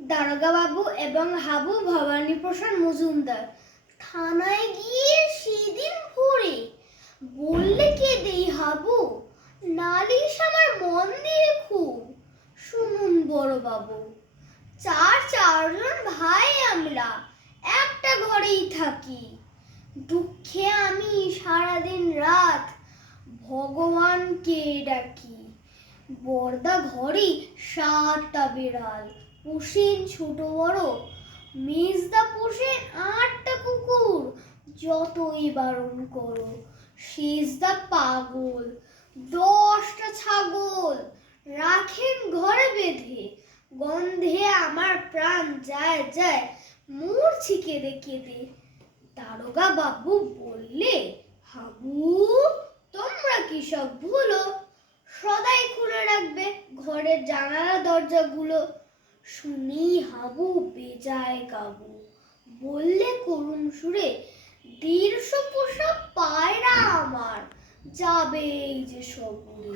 দারোগা বাবু এবং হাবু ভবানীপ্রসাদ মজুমদার থানায় গিয়ে সেদিন ভোরে বললে কেঁদেই হাবু, নালিশ আমার মন দিয়ে খুব। শুনুন বড় বাবু, চারজন ভাই আমরা একটা ঘরেই থাকি। দুঃখে আমি সারাদিন রাত ভগবানকে ডাকি। বর্দা ঘরে 7টা বিড়াল পোষেন ছোট বড়, মেজদা পোষেন 8টা কুকুর, যতই বারণ করো। সেজদা পাগল 10টা ছাগল রাখেন ঘরে বেঁধে, গন্ধে আমার প্রাণ যায় যায় মরছি কেঁদে কেঁদে। দারোগা বাবু বললে, হাবু তোমরা কি সব ভুলো, সদাই খুলে রাখবে ঘরের জানালা দরজাগুলো। শুনি হাবু বেজায় কাবু, বললে করুণ সুরে, 150 পোষা পায়রা আমার যাবে এই যে সব উড়ে।